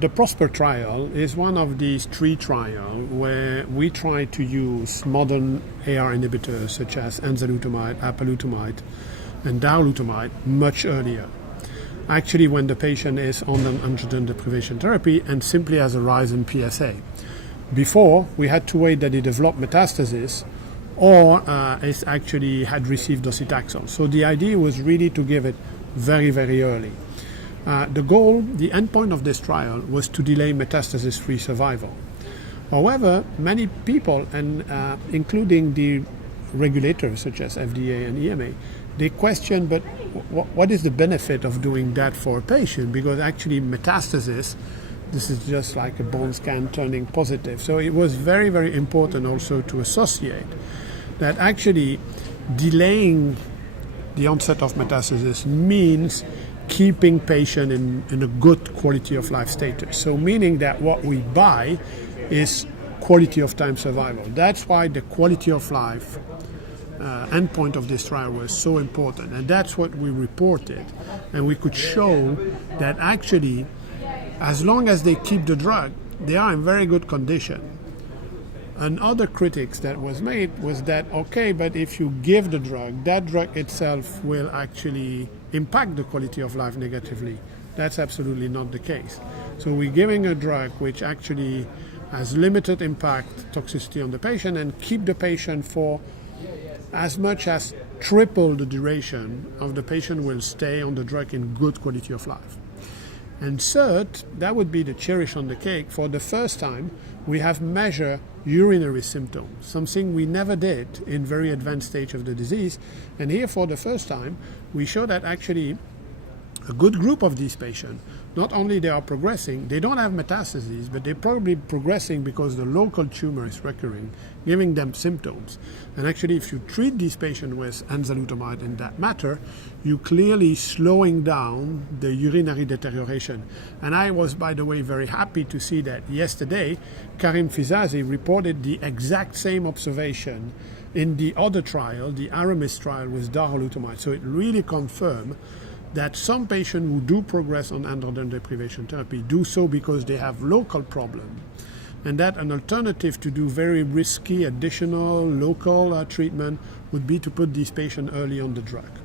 The Prosper trial is one of these 3 trials where we try to use modern AR inhibitors such as enzalutamide, apalutamide, and darolutamide much earlier. Actually, when the patient is on an androgen deprivation therapy and simply has a rise in PSA. Before, we had to wait that he developed metastasis or is actually had received docetaxel. So the idea was really to give it very, very early. The goal, the endpoint of this trial was to delay metastasis-free survival. However, many people, and including the regulators such as FDA and EMA, they question, but what is the benefit of doing that for a patient? Because actually metastasis, this is just like a bone scan turning positive. So it was very, very important also to associate that actually delaying the onset of metastasis means keeping patient in a good quality of life status. So meaning that what we buy is quality of time survival. That's why the quality of life endpoint of this trial was so important, and that's what we reported, and we could show that actually as long as they keep the drug, they are in very good condition. And other critiques that was made was that, okay, but if you give the drug, that drug itself will actually impact the quality of life negatively. That's absolutely not the case. So we're giving a drug which actually has limited impact, toxicity on the patient, and keep the patient for as much as triple the duration of the patient will stay on the drug in good quality of life. And third, that would be the cherry on the cake. For the first time, we have measured urinary symptoms, something we never did in very advanced stage of the disease. And here, for the first time, we show that actually a good group of these patients, not only they are progressing, they don't have metastases, but they're probably progressing because the local tumor is recurring, giving them symptoms. And actually, if you treat these patients with enzalutamide in that matter, you clearly slowing down the urinary deterioration. And I was, by the way, very happy to see that yesterday, Karim Fizazi reported the exact same observation in the other trial, the Aramis trial with darolutamide. So it really confirmed that some patients who do progress on androgen deprivation therapy do so because they have local problem, and that an alternative to do very risky additional local treatment would be to put these patients early on the drug.